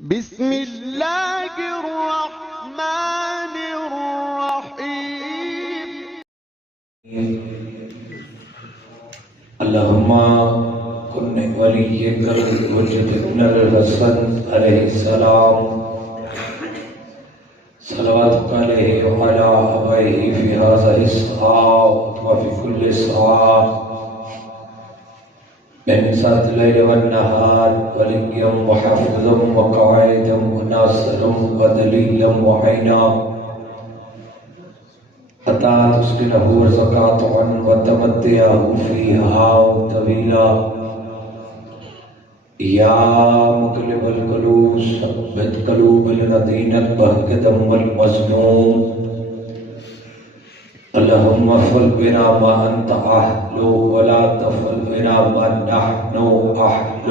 بسم اللہ الرحمن الرحیم اللہم کن ولیک الوجد ابن الحسن علیہ السلام صلواتک علیہ وعلی آبائہ فی هذا الساعة وفی کل ساعة من ساعة الليل والنهار وليا وحفظا وقائدا وناصرا ودليلا وعينا حتى تسكنه زكاة وتمتعه فيها طويلا يا مقلب القلوب ثبت قلوب الذين اتبعوا والمظلوم اللهم افعل بنا ما انت اهل ولا تفعل بنا ما نحن اهل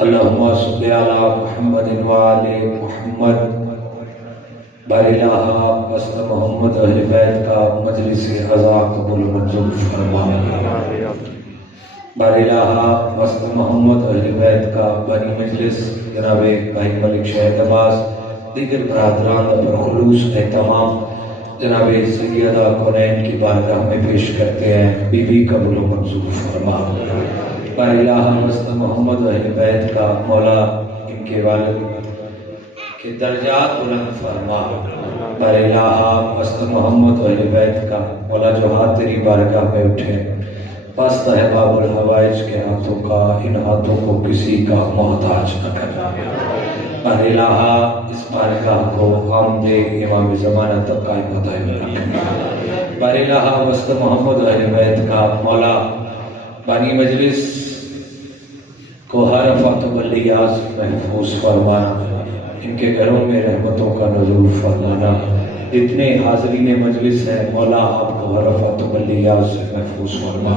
اللهم صل على محمد وعلى محمد بارلہ وسط محمد اہل بیت کا مجلس عزا قبول منظور فرما بارلہ وسط محمد اہل بیت کا بنی مجلس جناب بھائی ملک شہید عباس دیگر برادران پر خلوص اہتمام جناب سیدہ کونین کی بارگاہ میں پیش کرتے ہیں بی بی قبول و منظور فرما بارلہ وسط محمد اہل بیت کا مولا ان کے والد کے درجات بلند فرما بارلہ وسط محمد اہل بیت کا مولا جو ہاتھ تیری بارگاہ میں اٹھے واسطہ ہے باب الحوائج کے ہاتھوں کا ان ہاتھوں کو کسی کا محتاج نہ کرنا بارلہ اس بارگاہ کو آمد امام زمانہ تک قائم و دائم رکھنا بارلہ وسط محمد اہل بیت کا مولا بانی مجلس کو ہر آفات و بلیات سے محفوظ فرمانا ان کے گھروں میں رحمتوں کا نزول فرمانا جتنے حاضرین مجلس ہیں مولا آپ کو ہر آفات و بلیات سے محفوظ فرما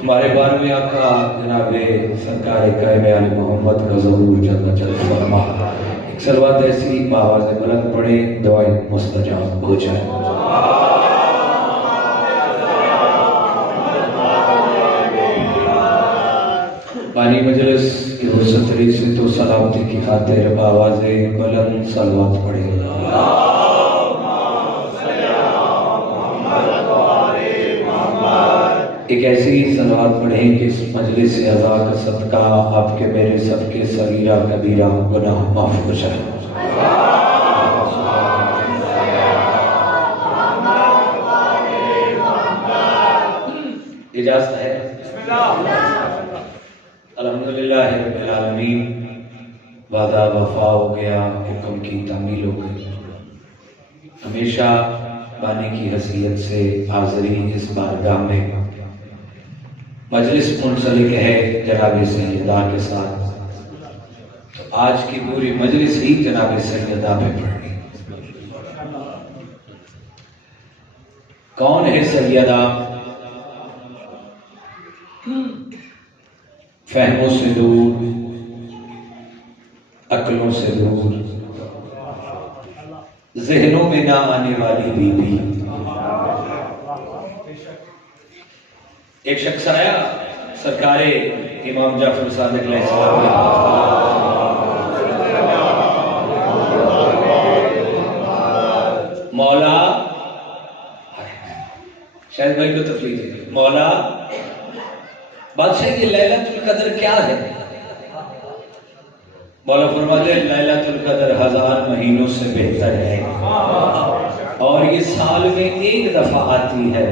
ہمارے بارہویں آقا جناب سرکار قائم آل محمد کا ظہور جل جل فرما ایک صلوات ایسی بآواز بلند پڑھے دعائیں مستجاب ہو جائیں بانی مجلس کی حسنی سے تو سلامتی کی خاطر بآواز بلند صلوات پڑھے ایک ایسی صلوات پڑھیں کہ اس مجلس عزا کا صدقہ آپ کے میرے سب کے صغیرہ کبیرہ گناہ معاف ہو جائے اجازت ہے الحمدللہ رب العالمین وعدہ وفا ہو گیا حکم کی تعمیل ہو گئی ہمیشہ بانی کی حیثیت سے حاضرین اس بارگاہ میں مجلس منسلک ہے جناب سیدہ کے ساتھ تو آج کی پوری مجلس ہی جناب سیدہ پہ پڑھنی کون ہے سیدہ فہموں سے دور عقلوں سے دور ذہنوں میں نہ آنے والی بی بی ایک شخص آیا سرکار امام جعفر صادق علیہ السلام مولا شاید بھائی کو تفریح دے مولا بادشاہ یہ لیلۃ القدر کیا ہے مولا فرماتے ہیں لیلۃ القدر 1000 مہینوں سے بہتر ہے اور یہ سال میں ایک دفعہ آتی ہے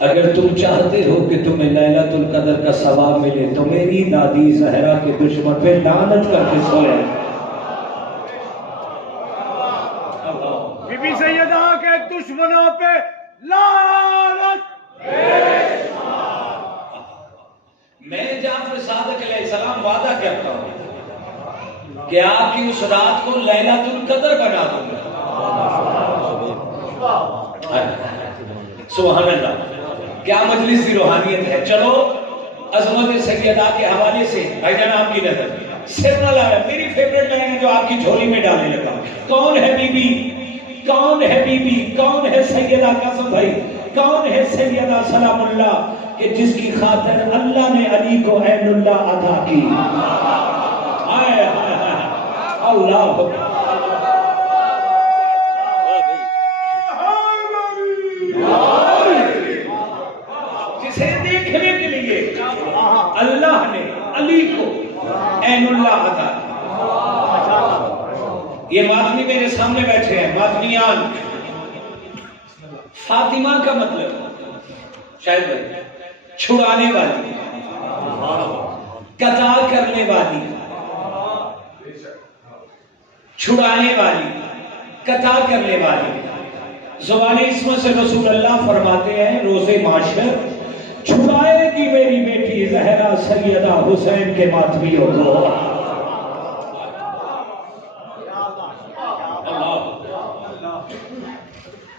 اگر تم چاہتے ہو کہ تمہیں لیلۃ القدر کا ثواب ملے تو میری دادی زہرا کے دشمن پہ لعنت کر کے سوئے بی بی سیدہ کے دشمنوں پہ لعنت میں جعفر صادق علیہ السلام وعدہ کرتا ہوں کہ آپ کی اس رات کو لیلۃ القدر بنا دوں گا سبحان اللہ کیا مجلس کی روحانیت ہے چلو عظمت سیدہ کے حوالے سے بھائی جان آپ کی نظر سر نہ لایا میری فیورٹ لائن ہے جو آپ کی جھولی میں ڈالنے لگا کون ہے بی بی کون ہے بی بی کون ہے سیدہ قاسم بھائی کون ہے سیدہ سلام اللہ کہ جس کی خاطر اللہ نے علی کو عین اللہ عطا کی اللہ جسے دیکھنے کے لیے اللہ نے علی کو عین اللہ عطا یہ ماتمی میرے سامنے بیٹھے ہیں ماتمیان فاطمہ کا مطلب شاید بھائی چھڑانے والی قطع کرنے والی چھڑانے والی قطع کرنے والی زبان اسم سے رسول اللہ فرماتے ہیں روز معاشر چھڑائے گی میری بیٹی زہرا سیدہ حسین کے ماتمیوں کو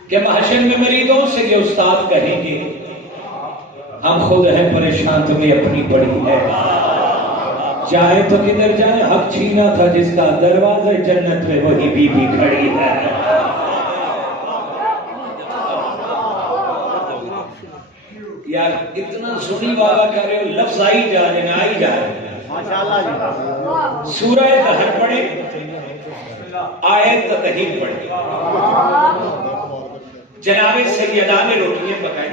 کہ محشر میں مریدوں سے یہ استاد کہیں گے ہم خود ہیں پریشان تمہیں اپنی پڑی ہے جائے تو کدھر جائے حق چھینا تھا جس کا دروازہ جنت میں وہی بی بی کھڑی ہے یار اتنا سنی والا کر رہے ہو لفظ آئی جا رہے ہیں آئی جا رہے ہیں سورہ دہر پڑھے آیت تطہیر پڑھے جناب سیدہ نے روٹیاں پکائی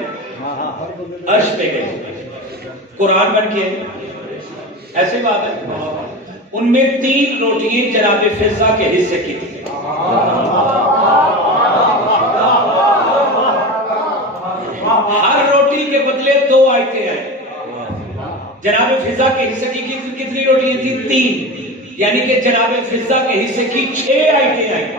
عرش پہ گئے قرآن بن کے ایسے بات ہے ان میں 3 روٹیاں جناب فضہ کے حصے کی تھی ہر روٹی کے بدلے 2 آیتیں آئیں جناب فضہ کے حصے کی کتنی روٹیاں تھی 3 یعنی کہ جناب فضہ کے حصے کی 6 آیتیں آئیں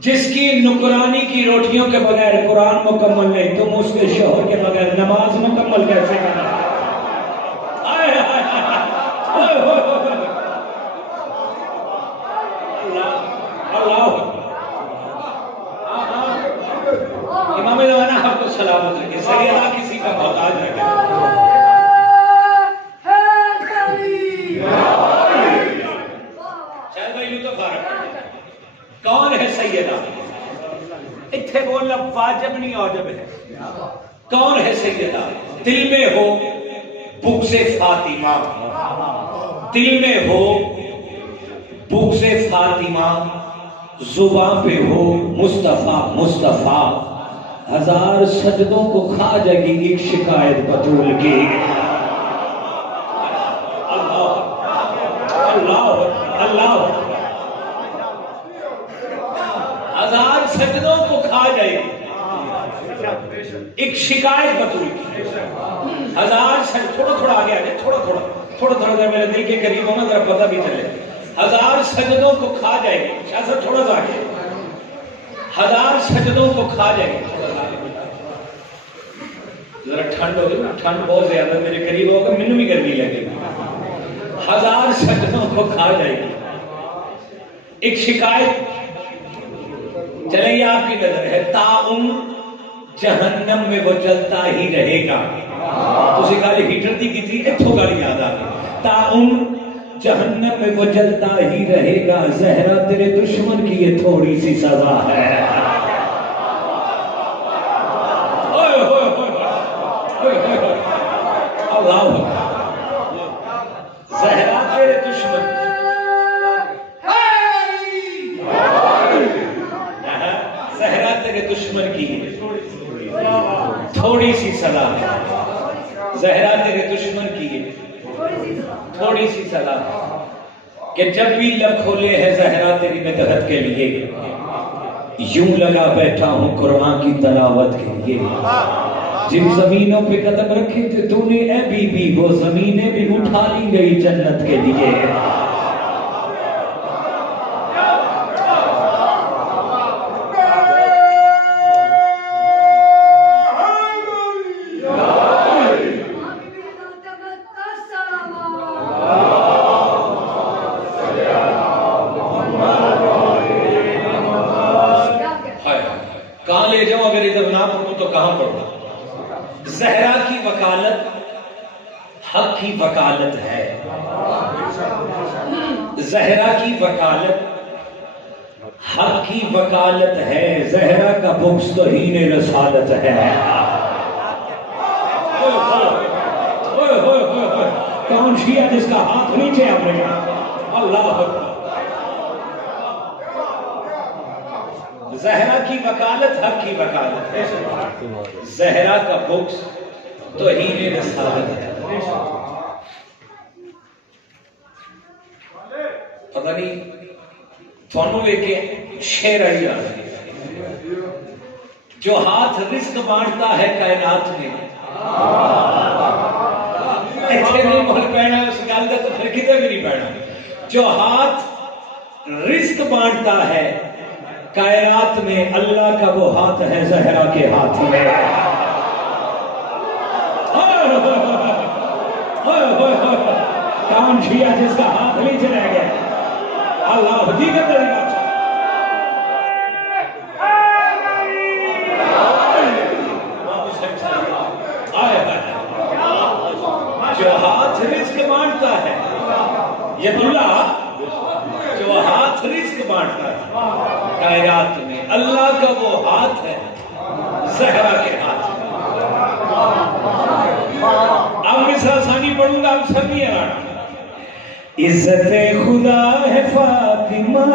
جس کی نکرانی کی روٹیوں کے بغیر قرآن مکمل نہیں تم اس کے شوہر کے بغیر نماز مکمل کیسے کرنا امام زمانہ آپ کو سلامت رکھے سیدہ کسی کا محتاج رکھے شاید بھائی یوں تو فارغ کون ہے سیدہ اتھے بولنا واجب نہیں واجب ہے کون ہے سیدہ دل میں ہو بغض فاطمہ دل میں ہو بغض فاطمہ زبان پہ ہو مصطفیٰ مصطفیٰ 1000 سجدوں کو کھا جائے گی ایک شکایت بطول کی اللہ اللہ اللہ 1000 سجدوں کو کھا جائے گی ایک شکایت بطول کی 1000 سجدوں تھوڑا تھوڑا آگے آ جائے تھوڑا تھوڑا میرے دل کے قریب ہونا ذرا پتہ بھی چلے 1000 سجدوں کو کھا جائے گی شاہ صاحب تھوڑا سا آگے 1000 سجدوں کو کھا جائے گی ذرا ٹھنڈ ہوگی نا ٹھنڈ بہت زیادہ میرے قریب ہوگا مینوں بھی گرمی لگے گی 1000 سجدوں کو کھا جائے گی ایک شکایت چلیں یہ آپ کی نظر ہے تاعمر جہنم میں وہ جلتا ہی رہے گا تسی گالی ہیٹر دی کی تھی اتھو گالی یاد آ گئی تاعمر جہنم میں وہ جلتا ہی رہے گا زہرا تیرے دشمن کی یہ تھوڑی سی سزا ہے اللہ زہرا تیرے دشمن زہرا تیرے دشمن کی تھوڑی سی سزا ہے زہرا تیرے دشمن کی تھوڑی سی سزا کہ جب بھی لب کھولے ہے زہرا تیری مدحت کے لیے یوں لگا بیٹھا ہوں قرآن کی تلاوت کے لیے جن زمینوں پہ قدم رکھے تھے تو نے اے بی بی وہ زمینیں بھی اٹھا لی گئی جنت کے لیے کہاں لے جاؤں اگر ادھر نہ پڑھوں تو کہاں پڑھوں زہرا کی وکالت حق کی وکالت ہے زہرا کی وکالت حق کی وکالت ہے زہرا کا بغض توہین رسالت ہے کون شیعہ جس کا ہاتھ نیچے اپنے اللہ اکبر. زہرا کی وکالت حق کی وکالت ہے. زہرا کا بکس توہین رسالت ہے. پتہ نہیں تھانوں ایک شعر آئی جا رہی ہے. جو ہاتھ رزق بانٹتا ہے کائنات میں ایتھے نہیں مول پینا اس گل دے تو پھر کتے بھی نہیں پینا. جو ہاتھ رزق بانٹتا ہے کائنات میں اللہ کا وہ ہاتھ ہے زہرا کے ہاتھ میں. کون شیعہ جس کا ہاتھ نیچے رہ گیا اللہ حقیقت ہے. جو ہاتھ رزق بانٹتا ہے ید اللہ جو ہاتھ رزق بانٹتا ہے کائنات میں اللہ کا وہ ہاتھ ہے زہرا کے ہاتھ. اب مثال ثانی پڑھوں گا اب سمجھیے گا. عزت خدا ہے فاطمہ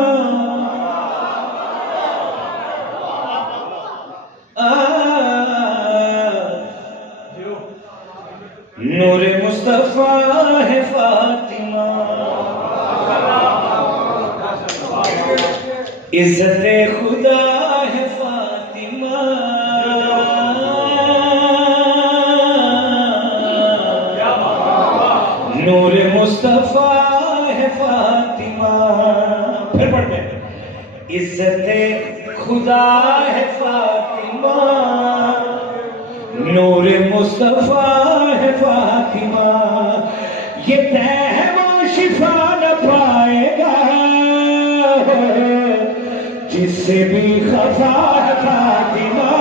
نور مصطفیٰ ہے فاطمہ. عزت خدا ہے فاطمہ نور مصطفیٰ ہے فاطمہ. پھر پڑھتے ہیں. عزت خدا ہے فاطمہ نور مصطفیٰ ہے فاطمہ. یہ تہوہ شفا نہ پائے گا جس سے بھی خفا ہے فاطمہ.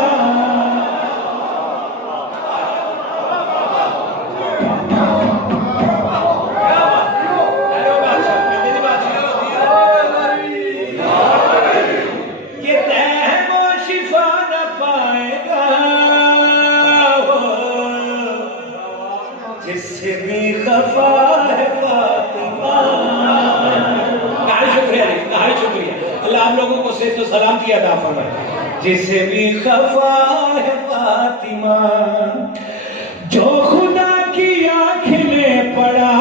یہ تہوہ شفا نہ پائے گا جس سے بھی خفا ہے فاطمہ. نہایت شکریہ اللہ آپ لوگوں کو سے تو سلامتی عطا فرمائے. جس سے بھی خفا ہے فاطمہ جو خدا کی آنکھ میں پڑا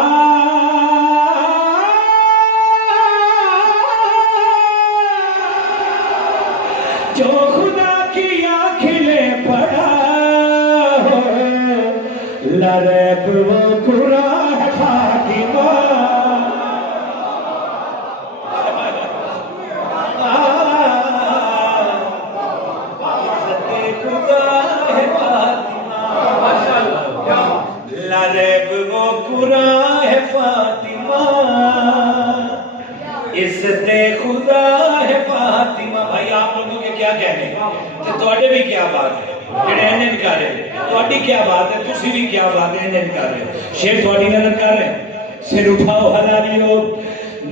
جو خدا کی آنکھ میں پڑا لرب وہ قرآن ہے فاطمہ. لرب وہ قرآن ہے فاطمہ. عزت خدا ہے فاطمہ. بھائی آپ لوگوں کے کیا کہنے کہ تواڈے بھی کیا بات ہے جڑے انہیں بھی کر رہے تواڈی کیا بات ہے تسی بھی کیا بات ہے انہیں بھی کر رہے شیر تواڈی نظر کر رہے سر اٹھاؤ حلالیو.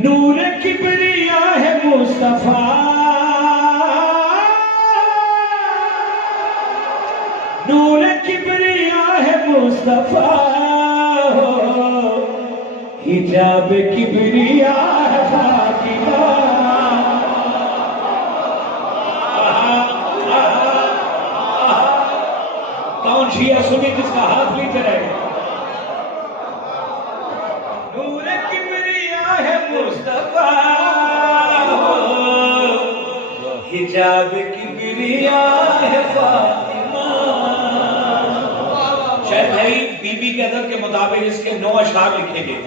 نور کبریا ہے مصطفیٰ نور کبریا ہے مصطفیٰ حجاب کبریا ہے فاطمہ. کون شیعہ سنی جس کا ہاتھ نیچے رہے گا. نور کبریا ہے مصطفیٰ حجاب کبریا ہے فاطمہ. شاید بھائی بی بی کے عدد کے مطابق اس کے 9 اشعار لکھے گئے.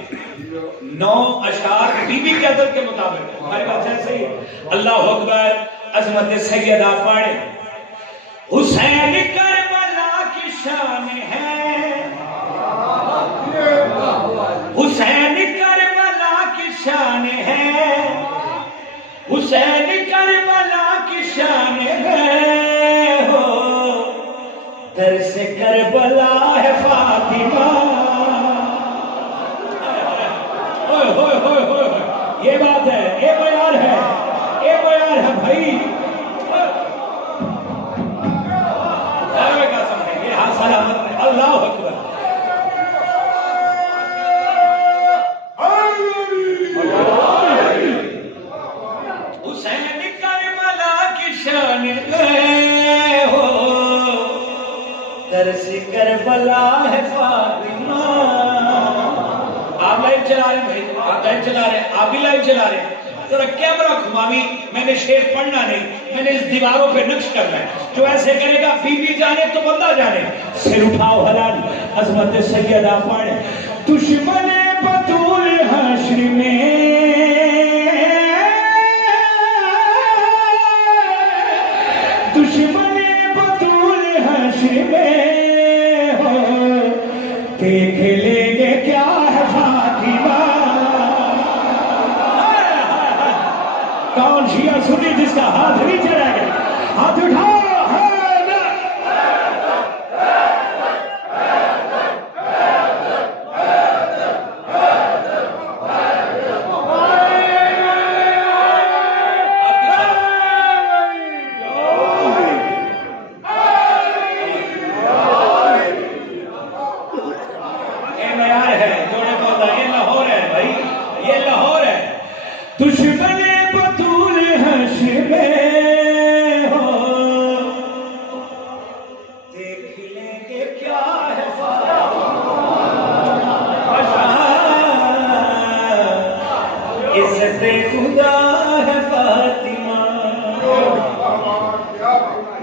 9 اشعار بی بی کے عدد کے مطابق. ہماری بات صحیح ہے. اللہ اکبر عظمت سیدہ پڑھے. حسین کربلا کی شان ہے حسین کربلا کی شان ہے حسین کربلا کی شان ہے ہو درس کربلا ہے فاطمہ. یہ بات ہے یہ بیان ہے بھائی. اللہ اکبر. کربلا ہے فاطمہ. آپ لائیو چلا رہے ہیں بھائی, آپ لائیو چلا رہے ہیں, آپ بھی لائیو چلا رہے ہیں. ذرا کیمرہ گھماوی, میں نے شعر پڑھنا نہیں, میں نے اس دیواروں پہ نقش کرنا ہے. جو ایسے کرے گا بی بی جانے تو بندہ جانے. سر اٹھاؤ حلال عظمت سیدہ پڑھ. دشمن بطول حشر میں دشمن بطول حشر میں ہو دیکھ لیں گے کیا ہے فاطمہ. کون شیعہ سنی جس کا ہاتھ نہیں چلا گیا, ہاتھ اٹھاؤ.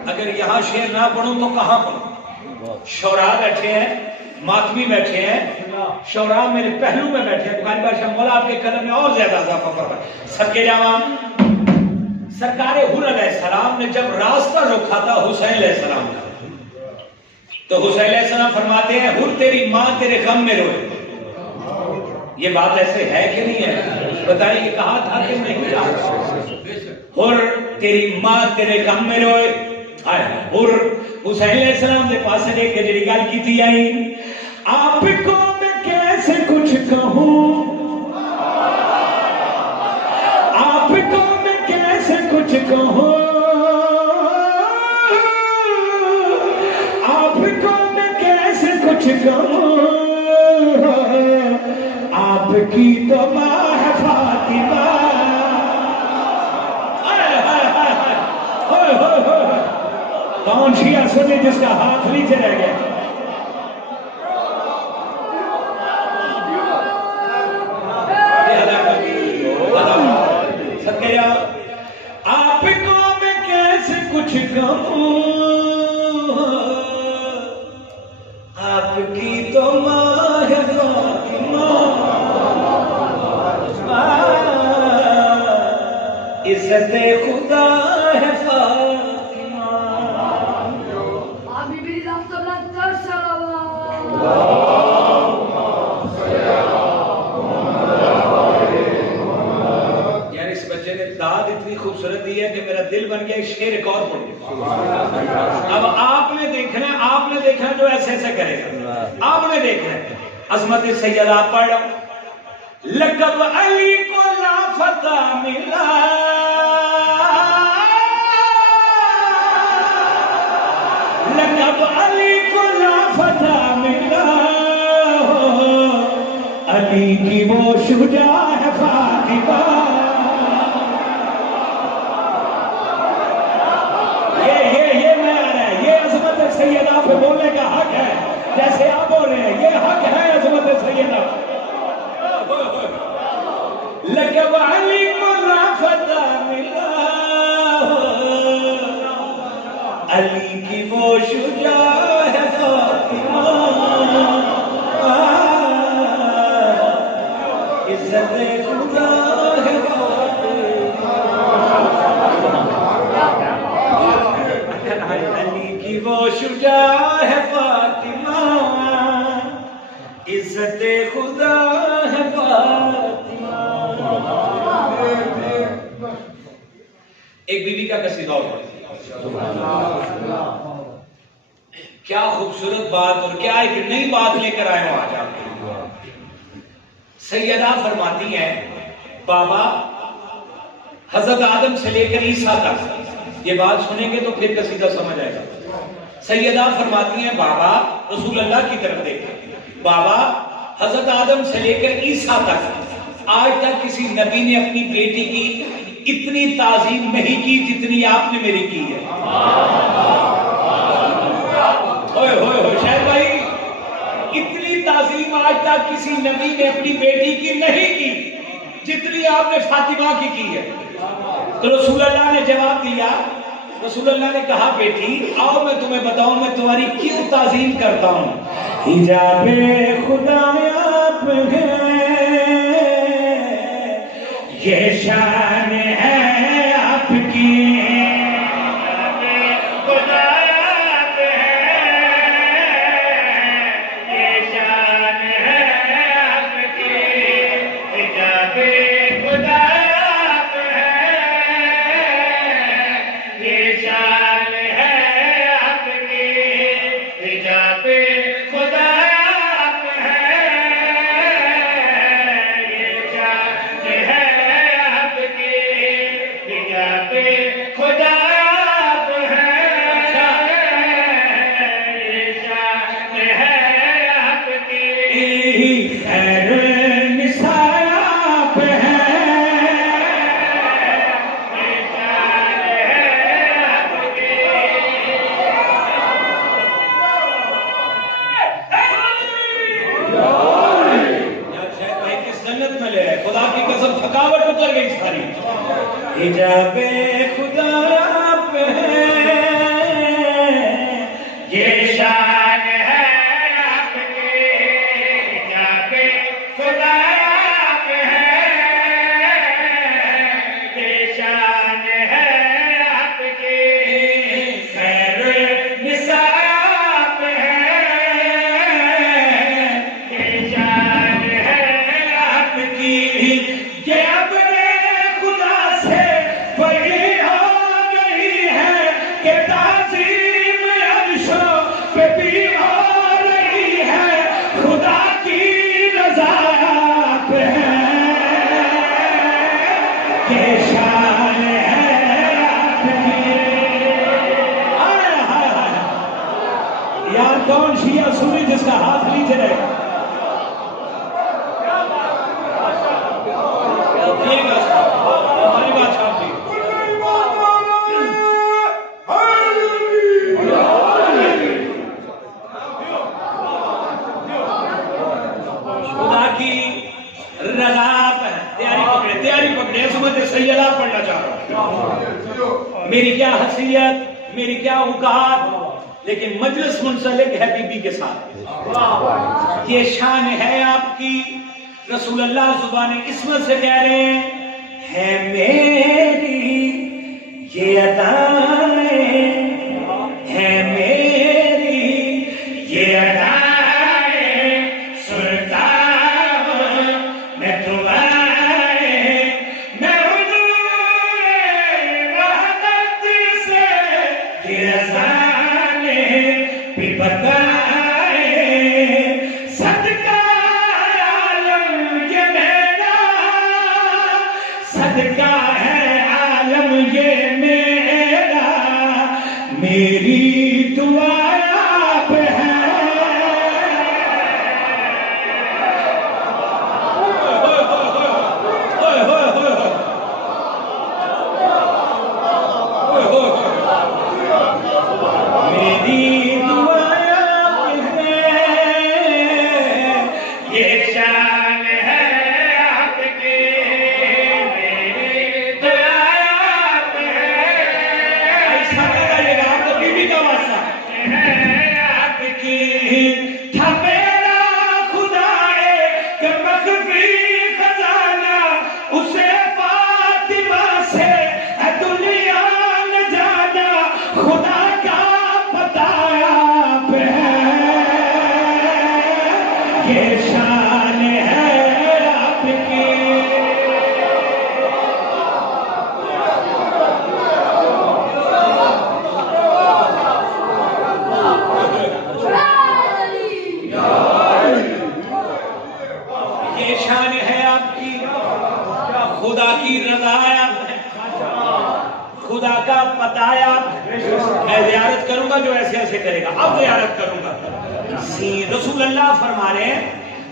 اگر یہاں شعر نہ پڑھوں تو کہاں پڑھوں؟ شعراء بیٹھے ہیں, ماتمی بیٹھے ہیں, شعراء میرے پہلو میں بیٹھے ہیں. بخاری بادشاہ مولا آپ کے قلم میں اور زیادہ اضافہ فرمائے. صدقے جاواں سرکار حر علیہ السلام نے جب راستہ روکا تھا حسین علیہ السلام کا, تو حسین علیہ السلام فرماتے ہیں حر تیری ماں تیرے غم میں روئے. یہ بات ایسے ہے کہ نہیں ہے؟ بتائیں یہ کہا تھا کہ نہیں کہا؟ حر تیری ماں تیرے غم میں روئے. حر حسین علیہ السلام کے پاس لے کے جڑی گل کیتی آئی, آپ کو میں کیسے کچھ کہوں, آپ کو میں کیسے کچھ کہوں, آپ کو میں کیسے کچھ کہوں, آپ کی تو ماں ہے فاطمہ. کون شیعہ سنی جس کا ہاتھ نیچے رہ گیا؟ آپ کو میں کیسے کچھ کہوں, آپ کی تو ماں ہے فاطمہ. عزت خدا ہے فاطمہ. یار اس بچے نے داد اتنی خوبصورت دی ہے کہ میرا دل بن گیا ایک شعر ایک اور پڑھوں. اب آپ نے دیکھنا ہے, آپ نے دیکھنا جو ایسے ایسے کرے گا, آپ نے دیکھنا ہے. عظمت سیدہ پڑھ. لقب علی کو لافتہ ملا, لقب علی کو لافتہ ملا, علی کی وہ شجاع ہے فاطمہ. یہ میں آ رہا ہے, یہ عظمت سیدہ پہ بولنے کا حق ہے. جیسے آپ بول رہے ہیں یہ حق ہے عظمت سیدہ. لقب علی کو لافتہ ملا, علی کی وہ شجاع ہے فاطمہ. عزت خدا ہے فاطمہ. علی کی وہ شجاع ہے فاطمہ. عزت خدا ہے فاطمہ. ایک بی بی کا قصیدہ اور کیا خوبصورت بات اور کیا ایک نئی بات لے کر آئے ہو آج آپ. سیدہ فرماتی ہیں بابا حضرت آدم سے لے کر عیسیٰ تک, یہ بات سنیں گے تو پھر قصیدہ سمجھ آئے گا. سیدہ فرماتی ہیں بابا رسول اللہ کی طرف دیکھیں, بابا حضرت آدم سے لے کر عیسیٰ تک آج تک کسی نبی نے اپنی بیٹی کی اتنی تعظیم نہیں کی جتنی آپ نے میری کی ہے. ہوئے ہوئے ہوئے شاید بھائی تعظیم آج تک کسی نبی نے اپنی بیٹی کی نہیں کی جتنی آپ نے فاطمہ کی ہے. تو رسول اللہ نے جواب دیا, رسول اللہ نے کہا بیٹی آؤ میں تمہیں بتاؤں میں تمہاری کیوں تعظیم کرتا ہوں. حجاب خدا آپ ہے یہ شان ہے آپ کی, خدا آپ ہے یہ شان ہے آپ کی, حجاب خدا آپ ہے یہ شان ہے آپ کی, حجاب خدا آپ ہے یہ شان ہے آپ کی, حجاب خدا آپ ہے یہ شان ہے آپ کی, خیر نساء آپ ہے یہ شان ہے آپ کی. کس جنت میں لے خدا کی قسم تھکاوٹ اتر گئی ساری. حجاب خدا آپ ہے یہ شان ہے آپ کی, حجاب خدا آپ ہے یہ شان ہے آپ کی, خیر نساء آپ ہے یہ شان ہے آپ کی. یہ اپنے خدا سے بڑی ہو گئی ہے کہ تعظیم عرشوں پہ بھی ہو رہی ہے, خدا کی رضا آپ ہے یہ شان ہے آپ کی. یار کون شیعہ سنی جس کا ہاتھ نیچے رہے گا. ٹھیک ہے ہماری بات چھاپ دی. خدا کی رضا آپ ہے. تیاری پکڑے سمجھ سیدہ پڑھنا چاہ رہا ہوں. میری کیا حیثیت, میری کیا اوقات, لیکن مجلس منسلک ہے بی بی کے ساتھ. یہ شان ہے آپ کی. رسول اللہ زبان عصمت سے کہہ رہے ہیں میری یہ ادائیں ہے میری یہ ادائیں سنتا ہوں میں دعائیں میں حضور وحدت سے یہ رضانے بھی بتائیں صدقہ صدقہ ہے عالم یہ میرا, میری دعا آپ ہے. میری دعا آپ ہے یہ شان ہے آپ کی, تھا میرا خدا کہ مخفی خزانہ اسے فاطمہ سے ہے دنیا نہ جانا, خدا کا پتہ آپ ہے یہ شان ہے آپ کی. شان ہے آپ کی. خدا کی رضا آپ ہے, خدا کا پتہ آپ. میں زیارت کروں گا جو ایسے ایسے کرے گا. اب زیارت کروں گا. رسول اللہ فرما رہے ہیں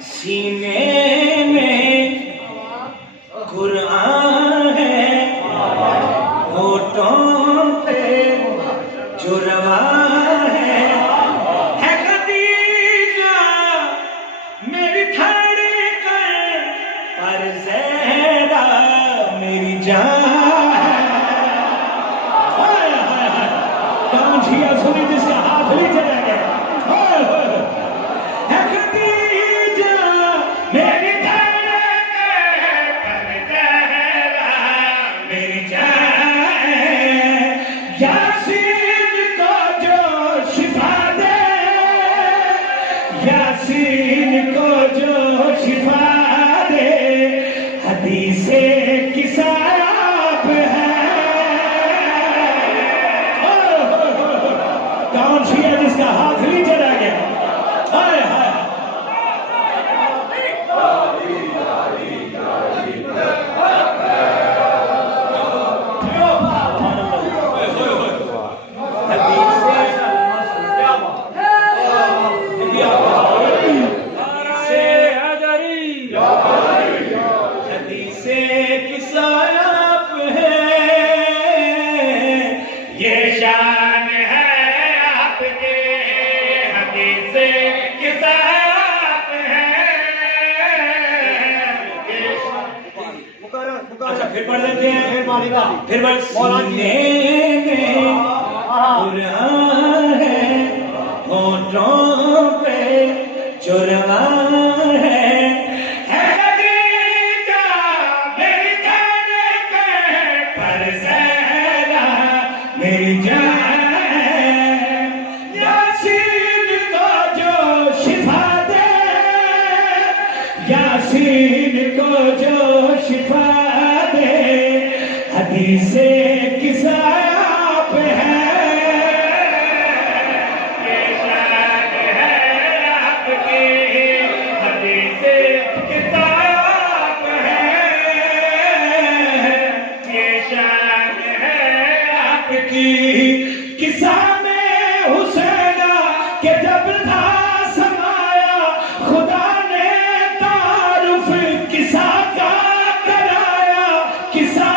سینے میں قرآن ہے, ہونٹوں پہ جو رواں ہے خدیجہ پر زہرا میری جان کون جھیا سنی جس کا ہاتھ نہیں چلا گیا خدیجہ میری جان پر زہرا میری جان یاسین کو جو شفا دے یاسین کو جو شفا دے حدیث کسا آپ ہے کون سی ہے جس کا ہاتھ نہیں چلا گیا ہائے ہائے پھر بس سینے میں قرآن ہے ہونٹوں پہ چرآن ہے خدیجہ میری جان پر زہرا میری جان یاسین کو جو شفا دے یاسین کو جو شفا دے حدیث کسا آپ ہے یہ شان ہے آپ کی حدیث کسا آپ ہے یہ شان ہے آپ کی کسا میں حسینہ کہ جب تھا سمایا خدا نے تعارف کسا کا کرایا کسا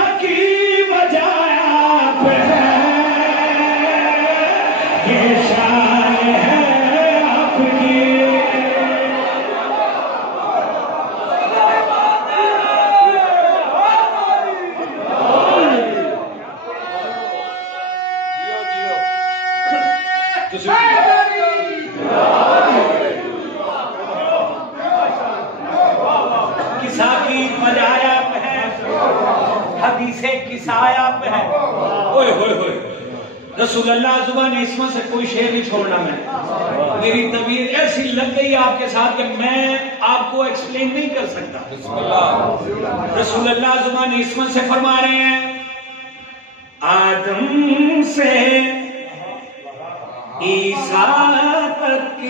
رسول اللہ زبان عصمت سے کوئی شعر نہیں چھوڑنا میں میری طبیعت ایسی لگ گئی آپ کے ساتھ کہ میں آپ کو ایکسپلین نہیں کر سکتا رسول اللہ زبان عصمت سے فرما رہے ہیں آدم سے عیسیٰ تک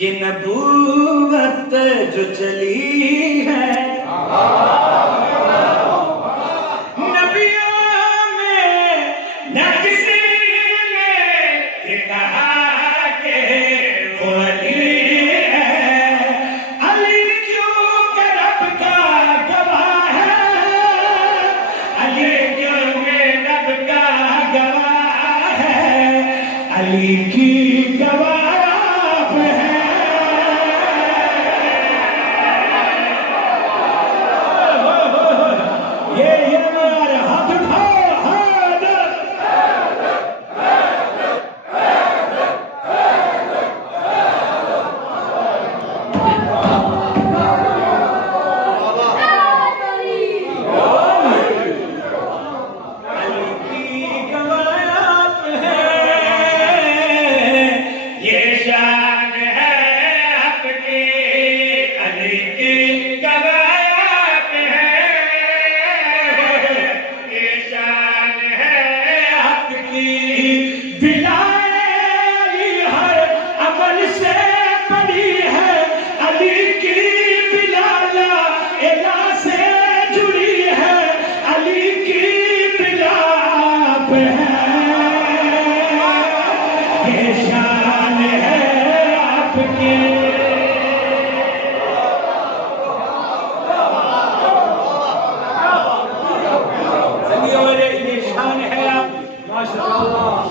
یہ نبوت جو چلی ہے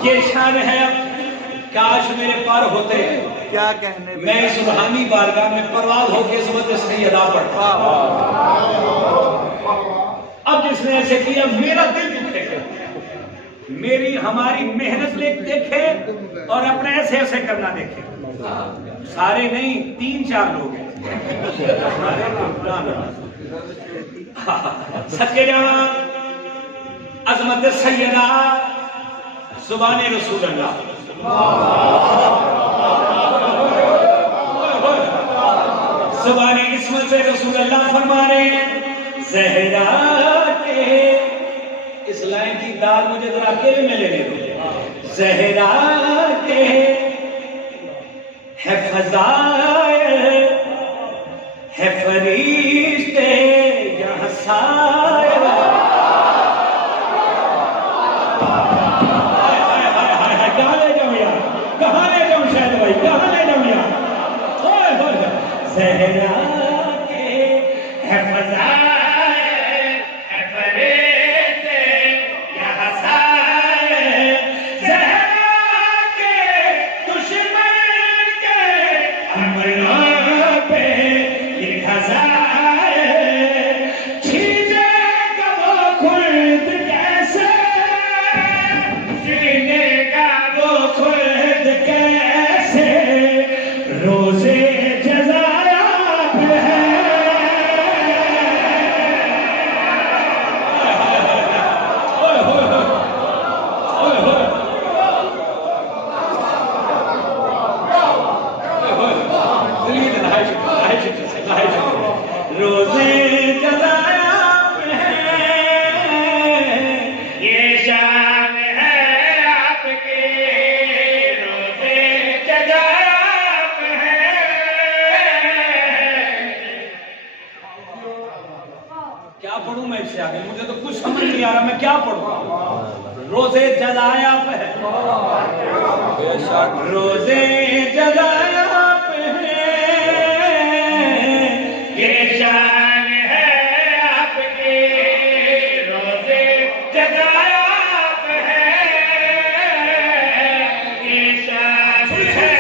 یہ شان ہے کاش میرے پار ہوتے کیا کہنے میں اس روحانی بارگاہ میں پرواز ہو کے عظمت سیدہ پڑھتا اب جس نے ایسے کیا میرا دل دکھے گا، میری ہماری محنت دیکھے اور اپنے ایسے ایسے کرنا دیکھے. سارے نہیں، 3-4 لوگ ہیں. سچے جانا عظمت سیدہ زبان رسول اللہ. زبان عصمت سے رسول اللہ فرما رہے ہیں زہرا کے، اس لائن کی داد مجھے ذرا اکیلے میں لینے دو. زہرا کے ہے فضائل ہے فرشتے یہاں سائے. کہاں لے جاؤں یار، کہاں لے جاؤں شاید بھائی، کہاں لے جاؤں یار. زہرا کے ہے فضائل ہے فرشتے یہاں سائے. زہرا کے دشمن کے امروں پہ یہ خزائے. چھینے کا وہ خلد کیسے، چھینے کا وہ خلد کیسے، روزے مجھے تو کچھ سمجھ نہیں آ رہا میں کیا پڑھوں. روزے جزایا پہ ہے، روزے جزایا پہ ہے، یہ شان ہے آپ کی. روزے جزایا پہ ہے، یہ شان ہے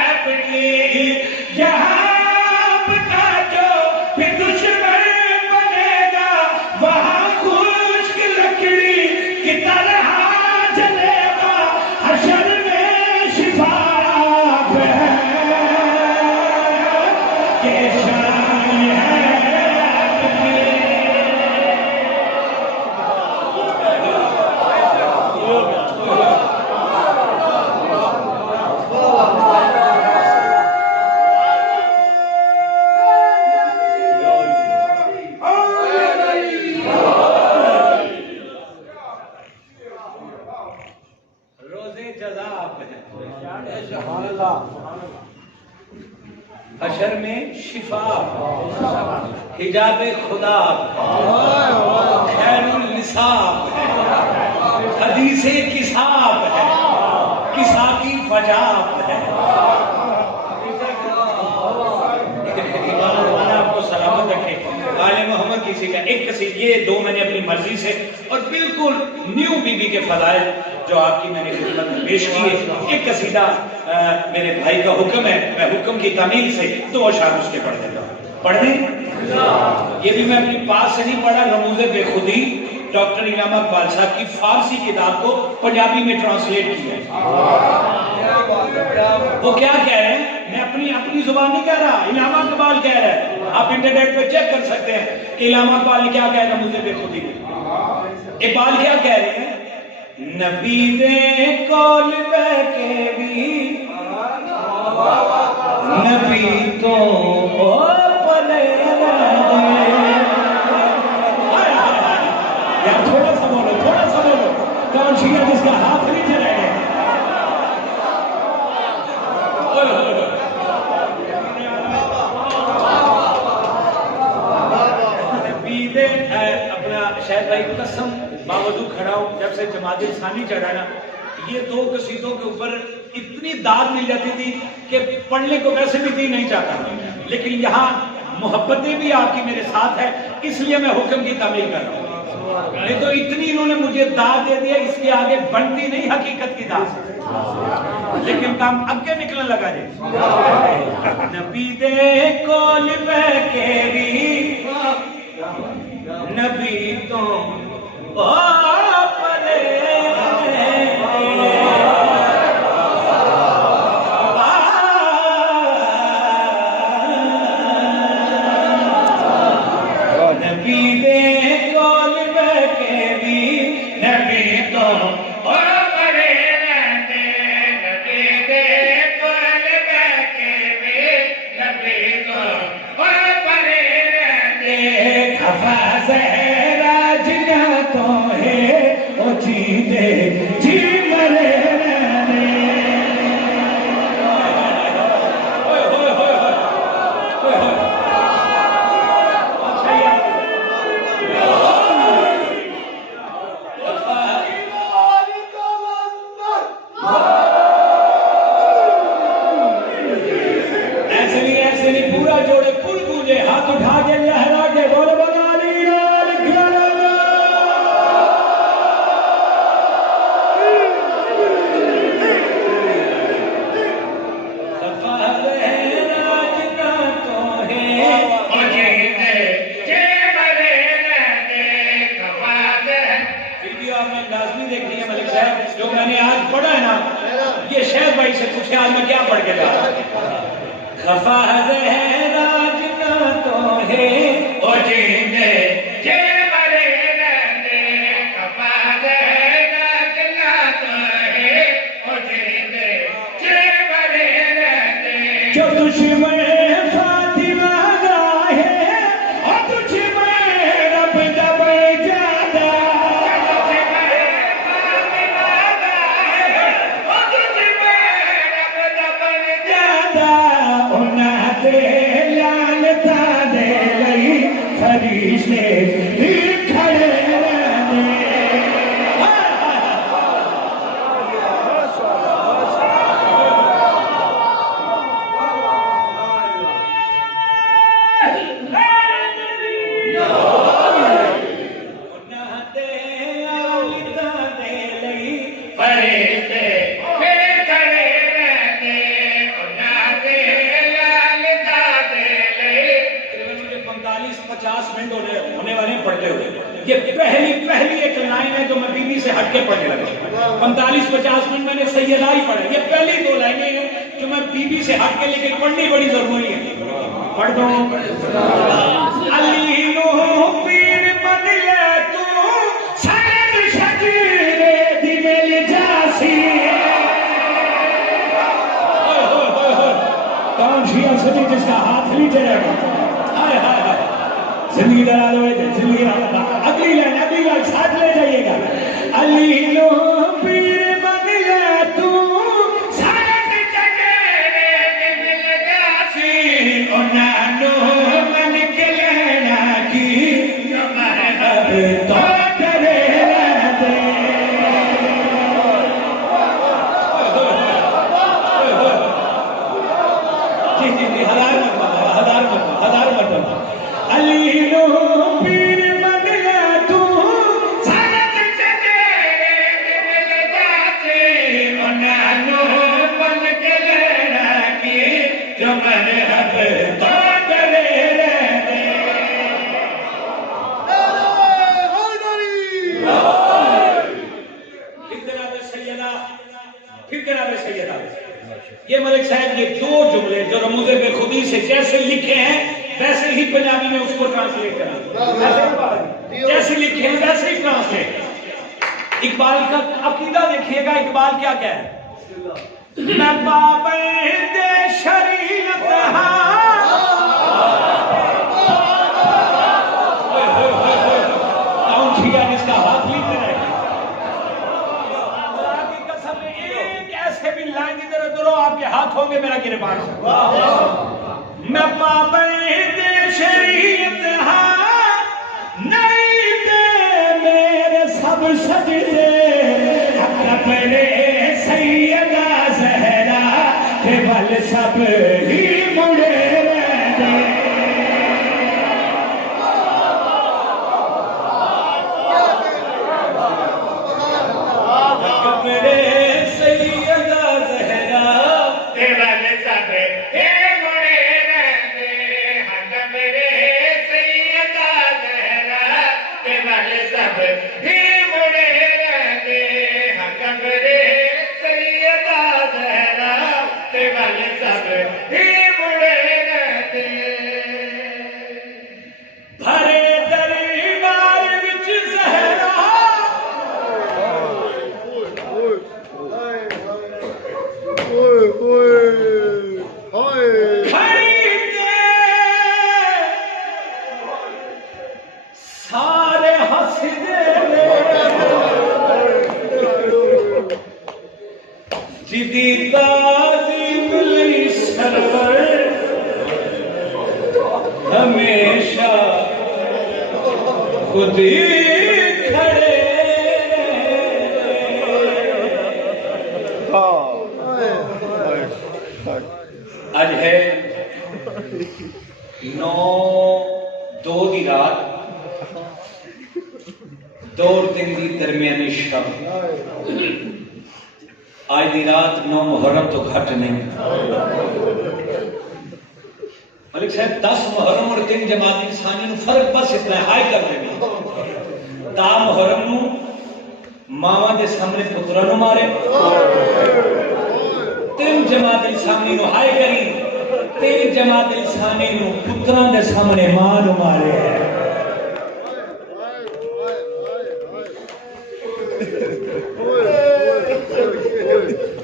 آپ کی. یہاں آپ کا جو بھی دشمن وہاں خشک لکڑی کی طرح جلے گا، حشر میں شفا ہے کہ شان ہے آپ کی. حشر میں شفا، حجاب خدا، خیر النساب، حدیث کساب ہے، کسا کی فجاب ہے. آپ کو سلامت رکھے. آل محمد کسی کا ایک قصیدہ، یہ 2 میں نے اپنی مرضی سے اور بالکل نیو بی بی کے فضائل جو آپ کی میں نے خدمت میں پیش کی ہے. ایک قصیدہ میرے بھائی کا حکم ہے، میں حکم کی تعمیل سے 2 اشعار اس کے پڑھ دیتا ہوں. پڑھ دیں؟ یہ بھی میں اپنی پاس سے نہیں پڑھا، رموز بے خودی ڈاکٹر انعام اقبال صاحب کی فارسی کتاب کو پنجابی میں ٹرانسلیٹ کیا ہے. وہ کیا کہہ رہے ہیں، میں اپنی زبان نہیں کہہ رہا، انعام اقبال کہہ رہے ہیں. آپ انٹرنیٹ پہ چیک کر سکتے ہیں کہ انعام اقبال نے کیا کہا ہے رموز بے خودی میں. اقبال کیا کہہ رہے ہیں، نبی دے کول بے کے بھی نبی تو پلے یار تھوڑا سا بولو. کون شیعہ جس کا ہاتھ نہیں چلے گا. نبی دے اپنا شاید بھائی قسم باوجود کھڑا ہوں، جب سے جماعت ثانی چڑھا نا، یہ 2 قصیدوں کے اوپر اتنی داد مل جاتی تھی کہ پڑھنے کو ویسے بھی دل نہیں چاہتا، لیکن یہاں محبتیں بھی آپ کی میرے ساتھ ہے، اس لیے میں حکم کی تعمیل کر رہا ہوں. نہیں تو اتنی انہوں نے مجھے داد دے دیا، اس کے آگے بنتی نہیں حقیقت کی داد، لیکن کام اب کے نکلنے لگا جی نبی دے کول بہ کے بھی نبی تو پرے یہ ملک صاحب یہ دو جملے جو رموز بے خودی سے جیسے لکھے ہیں ویسے ہی پنجابی میں اس کو ٹرانسلیٹ کرنا، جیسے لکھے ہیں ویسے ہی ٹرانسلیٹ۔ اقبال کا عقیدہ دیکھیے گا، اقبال کیا کہہ ہے؟ میں پابند شریعت کون چھیا جس کا ہاتھ لیتے رہے کی قسم، ایک ایسے بھی لائن ادھر ادھر ہو آپ کے ہاتھ ہوں گے میرا گربان۔ میں پابند شریعت نہیں دے میرے سب سجدے اپنے سیدہ زہرا کے بل سب ہی مڑے رہنے۔ سارے ہسدے جدی تعظیم لئی سرور ہمیشہ خود ہی کھڑے آج ہے 9/2 دی رات 2 دن دی درمیانی شب آج دی رات 9 محرم تو گھٹ نہیں ملک صاحب 10 محرم اور 3 جماعت ثانی نو فرق بس اتنا ہے ہائی کر دیں 10 محرم نو ماما دے سامنے پترہ نو مارے 3 جماعت ثانی نو ہائی کری 3 جماعت ثانی نو پترہ دے سامنے ماں نو مارے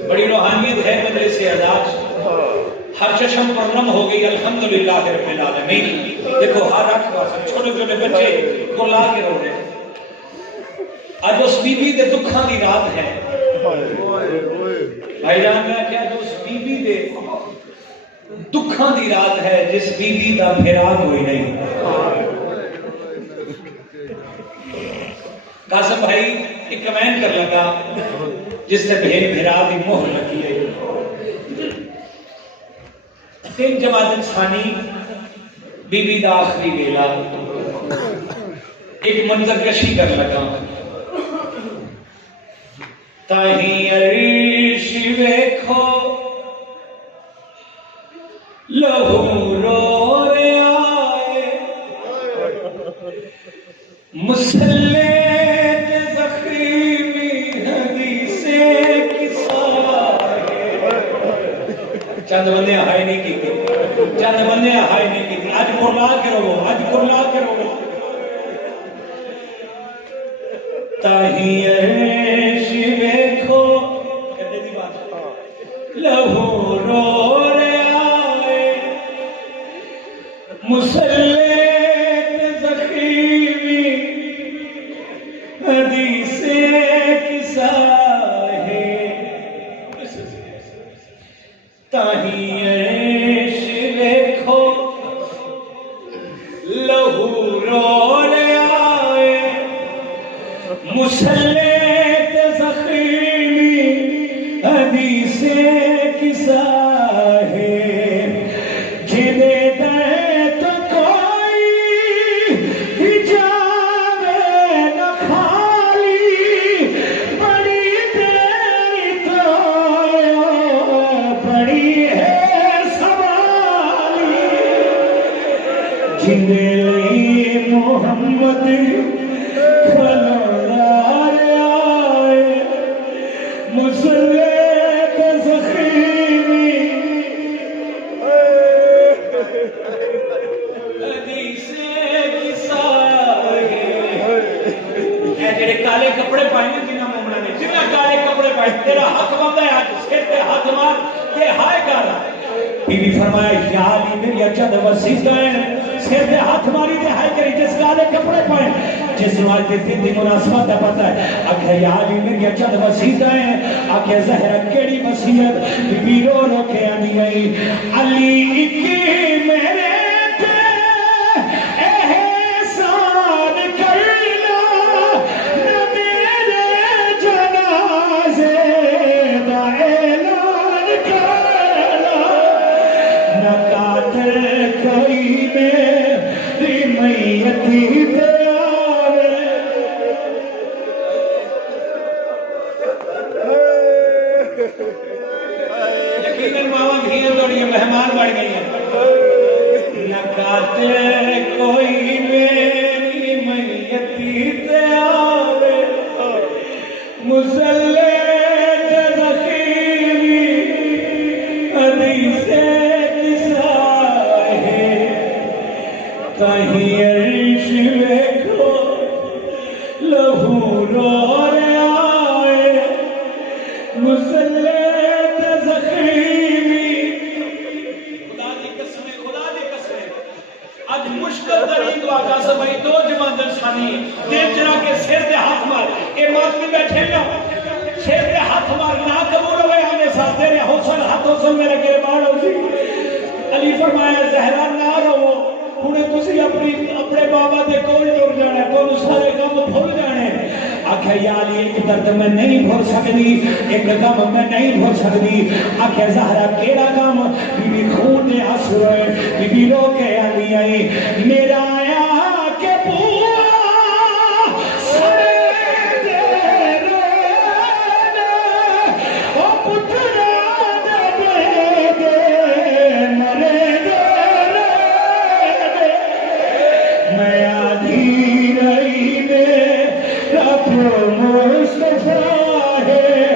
بڑی روحانیت ہے مجلس اعزاز ہر چشم پر نم ہو گئی الحمدللہ رب العالمین دیکھو ہر آنکھ واسطے چھوٹے چھوٹے بچے گلا کے رو رہے آج اس بی بی دے دکھاں دی رات ہے بھائی جان میں کیا جو اس بی بی دے دکھاں دی رات ہے جس بی بی دا پھیرا کوئی نہیں قاسم بھائی ایک کمنٹ کر لگا جس سے بھیرا دی مہر لگی ہے 3 جماعت ثانی بی بی دا آخری ویلا ایک منظر کشی کر لگا تاہی عرش ویکھو لہو رو رے آئے مسلے چند بندے ہائی نہیں کی چند بندے ہائی نہیں کی آج کرلا کے رو آج کرلا کے رو تاہی عرش ویکھو کہتے دی بات لہو رو رے آئے مسلط زخیمی حدیث کسا تاہی عرش ویکھو لہو رو رے آئے مسلط زخیمی حدیث کسا ہے جدے دے تو کوئی ہجابے نہ خالی بڑی دیر تو بڑی ہے سوالی جدے محمد کھلونا آئے مسلط زخیمی حدیث کسا ہے جڑے کالے کپڑے پائیں جنہ مومنہ نے جنہ کالے کپڑے پائیں تیرا حق بندہ ہے سر پہ ہاتھ مار کہ ہائے کالا بی بی فرمایا یا علی میری اچھا وسیدہ ہے سر پہ ہاتھ ماری دے ہائے کری جس کالے کپڑے پائیں جس نواز دیتی دی مناسبت ہے پتہ ہے آکھے یا علی میری اچھا وسیدہ ہے آکھے زہرہ کیڑی وسیعت بی بی رو رو کے آنی گئی علی اکی میرے مہمان بڑھ گئی ہیں نہ کاتے کوئی میری میتی تے آوے مسلط زخیمی حدیث کسا ہے تاہی عرش ویکھو لہو رو رے آئے مسلط زخیمی آج مشکل ترین دعا کا سبھی 2 جماعت نہیں دل چلا کے سر دے ہاتھ مار اے مات میں بیٹھے نا سر دے ہاتھ مار نہ قبول ہوئے آنے ساتھ تیرے حسن ہاتھ حسن میرے گربان ہو سی علی فرمایا زہرا نہ رو ہنے تسی اپنے بابا دے کول ٹر جانا تو سارے کام بھول جانے آکھے یا علی ایک درد میں نہیں بھول سکتی ایک غم میں نہیں بھول سکتی آکھے زہرا کیڑا غم بی بی خون دے آنسو ہوئے بی بی رو کے علی آئی میرا آیا کہ بوا سرے دے رونے او پترا دے دے مرے دے رونے میں آدھی رہی میرا مصطفیٰ ہے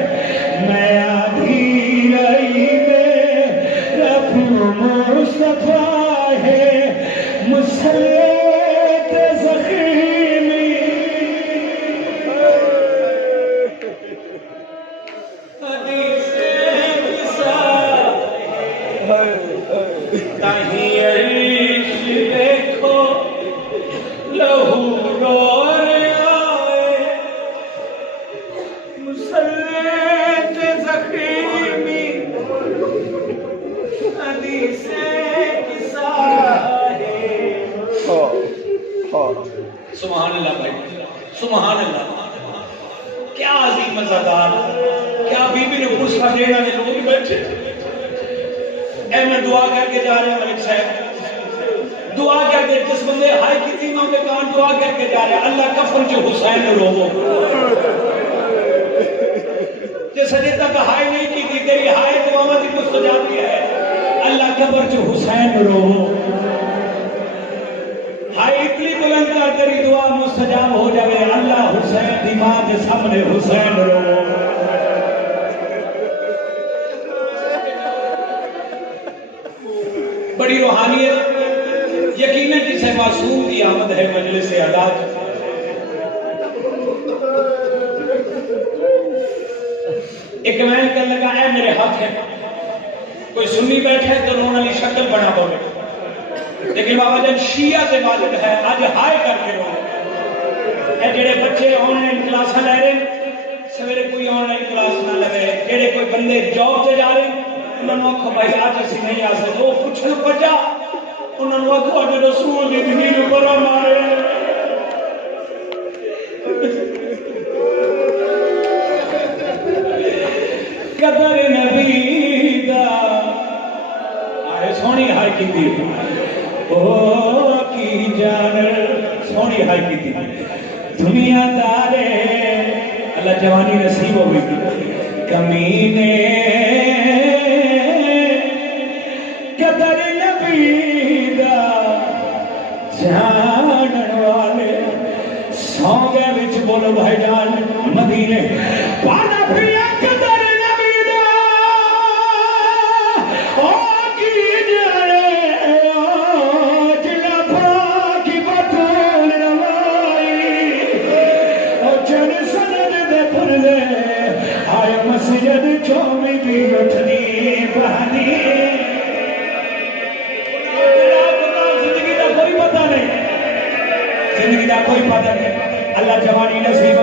میں آدھی رہی میرا مصطفیٰ ہے مسلط زخیمی حدیث تاہی عیش دیکھو لہو رو مسلط زخیمی حدیث کسا ہے سبحان اللہ بھائی سبحان اللہ کیا عظیم مزادار کیا بی بی نے غصہ دینا نے لوگ بیٹھے اے میں دعا کر کے جا رہے ہیں ملک صاحب دعا کر کے جس بندے ہائے کی تیموں کے کان دعا کر کے جا رہے ہیں اللہ کفر جو حسین روو جس سجدہ تک ہائے نہیں کی تھی تیری ہائے دعا کی مستجابی ہے اللہ کفر جو حسین روو ہائے اتنی بلند کر تیری دعا مستجاب ہو جائے اللہ حسین دیوان کے سامنے حسین روو بڑی روحانیت یقیناً جسے معصوم کی آمد ہے مجلس عداد ایک میں کہنے لگا اے میرے ہاتھ ہے کوئی سنی بیٹھے تو انہوں نے شکل بنا بولے لیکن بابا جان شیعہ سے واجب ہے آج ہائے کر کے رو اے جڑے بچے آن لائن کلاساں لے رہے سویرے کوئی آن لائن کلاس نہ لگے جڑے کوئی بندے جاب سے جا رہے انہوں نے آکھو بھائی آج اسی نہیں آ سکتے وہ پوچھن پچا انہوں نے آکھو آج رسول دی دین پر ہمارے قدر نبی دا آئے سونی ہائی کی دی او کی جان سونی ہائی کی دی دنیا دارے اللہ جوانی نصیب ہوئی کمینے قدر نبی دا جانن والے سونگے وچ بولو بھائی جان مدینے پانا پھیا قدر نبی دا او کی جانے جلا پاکی بطول روائی او چن سند دے پھر دے آئے مسجد چومی بھی اٹھنی بہنی زندگی دا کوئی پتہ نہیں اللہ جوانی نصیب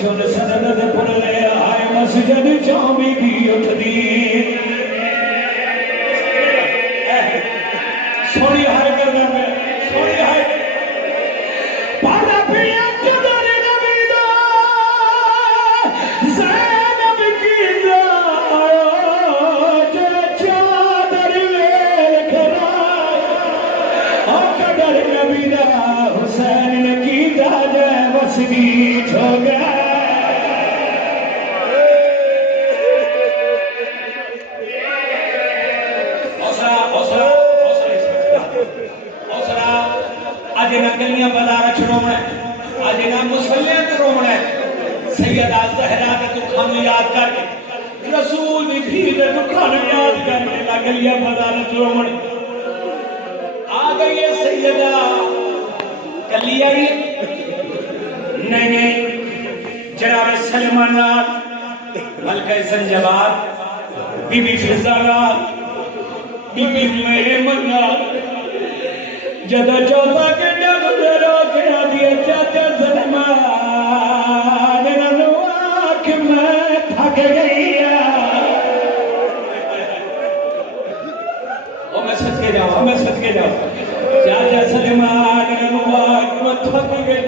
چون سند دے پھر لے آئے مسجد چومی بھی اٹھنی سونی ہائے کرنا میں سونی ہائے پانا پیا قدر نبی دا زینب کی دا جو چادر ویل کھرایا قدر نبی دا حسین نے کی دا جائے وسیٹ ہو گیا آج نہ گلیاں بازار چھڑونا ہے آج نہ مسلیاں تے رونا ہے سیدہ زہرا کے دکھاں یاد کر کے رسول دی دھی دے دکھاں یاد کر کے نہ گلیاں بازار چھڑونا آ گئی ہے سیدہ کلی آئی نہیں جناب سلمان رات ملکہ سنجباد بی بی فضا رات بی بی میمن رات جدہ چوتا کے ڈب درہ کے آدھیے چاہتے پھنس گئی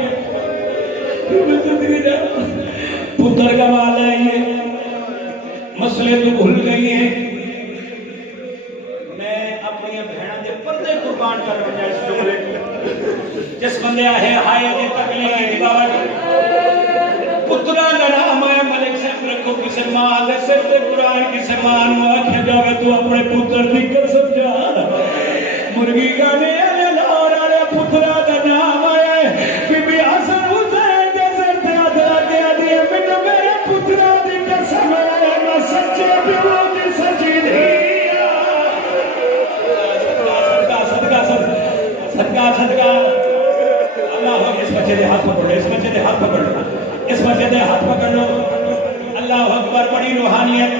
پتر کا والا ہے یہ مسئلے تو بھول گئی ہیں میں اپنی بہنوں کے پردے قربان کر رہا اس جملے جس بندے ہے ہائے دے تکلیف باوجود پترا کا نام ہے ملک صاحب رکھو کسی ماں دے سر تے قرآن کسی ماں نو آکھیا جاوے تو اپنے پتر دی قسم جا مرغی گانے والے لاہور والے پترا کا نام ہے بی بی حسن حسین دے سر تے ہاتھ رکھ کے آدھی ہے مینوں میرے پترا دی قسم ہے میں سچے پیو دی سچی دھی صدقہ اللہ اس بچے دے ہاتھ پکڑ لو اس بچے دے ہاتھ پکڑ لو اس بچے دے ہاتھ پکڑ لو اللہ اکبر بڑی روحانیت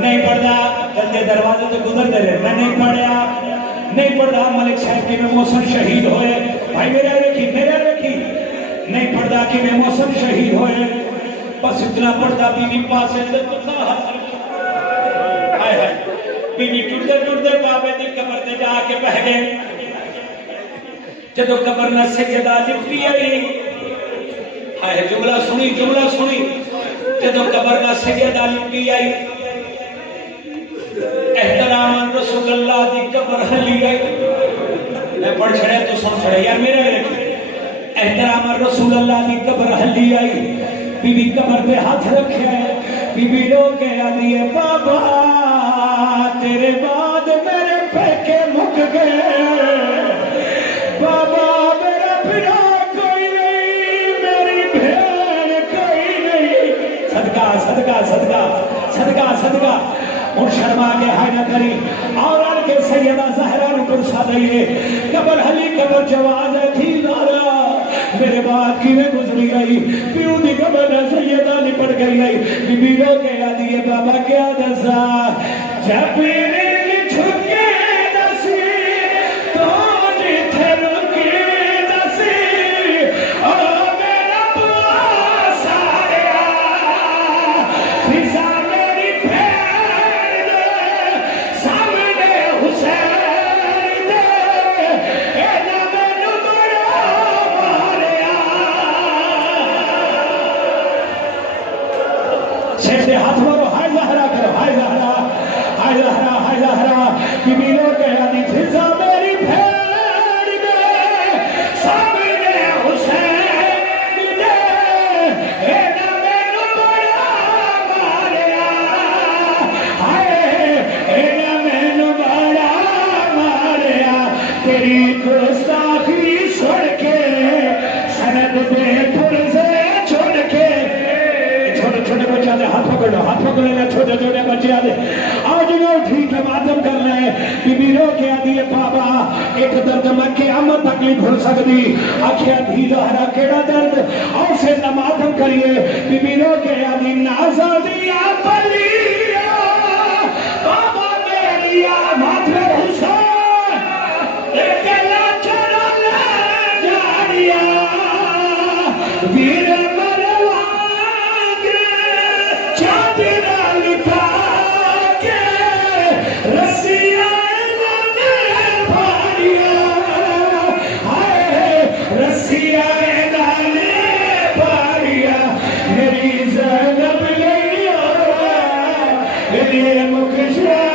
نہیں پڑھتا جلدی دروازے تو گزرتے رہے میں نہیں پڑھیا نہیں پڑھتا ملک صاحب کی میں محسن شہید ہوئے بھائی میرے دیکھی نہیں پڑھتا کہ میں محسن شہید ہوئے بس اتنا پڑھتا بی بی پاس ہے بی بی ٹوٹتے بابے دی قبر تے جا کے بہ گئے جدو قبر نہ سجدہ لکھتی آئی ہائے جملہ سنی جدو قبر نہ سجدہ لکھتی آئی احترام رسول اللہ دی قبر ہلی گئی میں پڑھ چھڑے تو سن چھڑے یار میرے رکھے احترام رسول اللہ دی قبر ہلی آئی بی بی قبر پہ ہاتھ رکھے بی بی رو کے آدھی ہے بابا تیرے بعد میرے پیکے مک گئے بابا میرا پھرا کوئی نہیں میری بہن کوئی نہیں صدقہ اور شرما کے ہائے نہ کری اور آن کے سیدہ زہرہ نے پرسا دئیے قبر حلی قبر جواز ہے تھی دارا میرے بعد کی میں گزری گئی پیو دی قبر نہ سیدہ لپٹ گئی بی بی رو کے آدھی ہے بابا کیا دسا جب میرے چھکے دسی تو جتھے رکی دسی او میرا پاس آیا فضا میری پھیر دے سامنے حسین دے اینا مینو بڑا ماریا شیخ دے ہاتھ مارو ہائے زہرا کرو ہائے زہرا بی بی رو کے آدھی فضا میری پھیر دے سامنے حسین دے اینا مینو بڑا ماریا ہائے اینا مینو بڑا ماریا تیری گستاخی سن کے سند دے پرزے چھوڑ کے چھوٹے بچے آدھے ہاتھ پکڑ لے چھوٹے بچے آدھے آج میں ٹھیک ہے ماتم کر رہے بی بی رو کے آدھی ہے بابا ایک درد میں قیامت تکلیف ہو سکتی آکھیا دھی زہرا کیڑا درد اور سے نہ ماتم کریے بی بی رو کے آدھی نازا دیا پلیا بابا میریا ماتم حسین ایک لاچڑا لے جانیا ویر مروانگ چادرہ لکھا کے رسیاں نانے پھاڑیا ہائے رسیاں نانے پھاڑیا میری زینب لیا میرے مکشہ